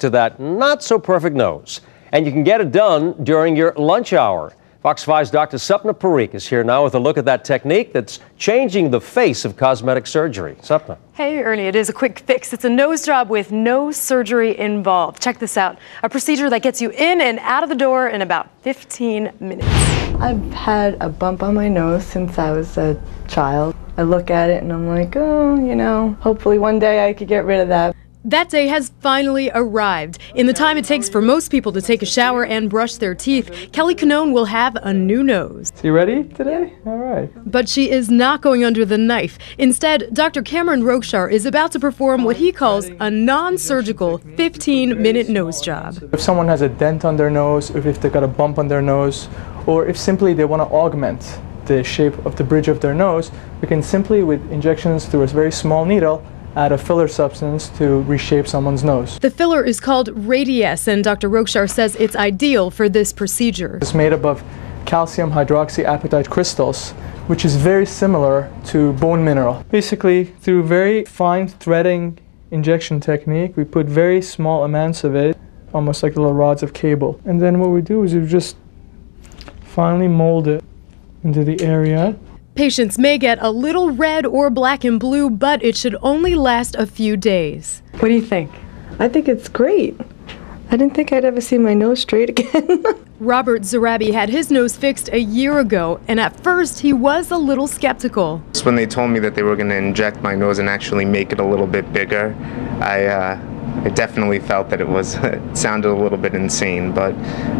To that not-so-perfect nose. And you can get it done during your lunch hour. Fox 5's Dr. Sapna Parikh is here now with a look at that technique that's changing the face of cosmetic surgery. Sapna. Hey, Ernie, it is a quick fix. It's a nose job with no surgery involved. Check this out. A procedure that gets you in and out of the door in about 15 minutes. I've had a bump on my nose since I was a child. I look at it and I'm like, oh, hopefully one day I could get rid of that. That day has finally arrived. In the time it takes for most people to take a shower and brush their teeth, Kelly Canone will have a new nose. So you ready today? All right. But she is not going under the knife. Instead, Dr. Cameron Rokhsar is about to perform what he calls a non-surgical 15-minute nose job. If someone has a dent on their nose, if they've got a bump on their nose, or if simply they want to augment the shape of the bridge of their nose, we can simply, with injections through a very small needle, add a filler substance to reshape someone's nose. The filler is called Radiesse, and Dr. Rokhsar says it's ideal for this procedure. It's made up of calcium hydroxyapatite crystals, which is very similar to bone mineral. Basically, through very fine threading injection technique, we put very small amounts of it, almost like little rods of cable. And then what we do is we just finely mold it into the area. Patients may get a little red or black and blue, but it should only last a few days. What do you think? I think it's great. I didn't think I'd ever see my nose straight again. Robert Zarabi had his nose fixed a year ago, and at first he was a little skeptical. When they told me that they were going to inject my nose and actually make it a little bit bigger, I definitely felt that it sounded a little bit insane, but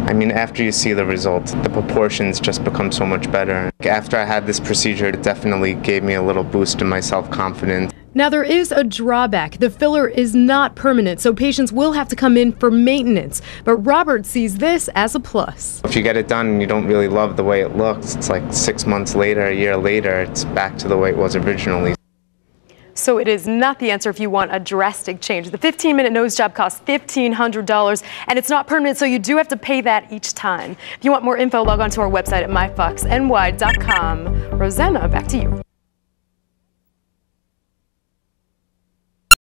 I mean, after you see the results, the proportions just become so much better. After I had this procedure, it definitely gave me a little boost in my self-confidence. Now there is a drawback. The filler is not permanent, so patients will have to come in for maintenance. But Robert sees this as a plus. If you get it done and you don't really love the way it looks, it's like 6 months later, a year later, it's back to the way it was originally. So it is not the answer if you want a drastic change. The 15-minute nose job costs $1,500, and it's not permanent, so you do have to pay that each time. If you want more info, log on to our website at myfoxny.com. Rosanna, back to you.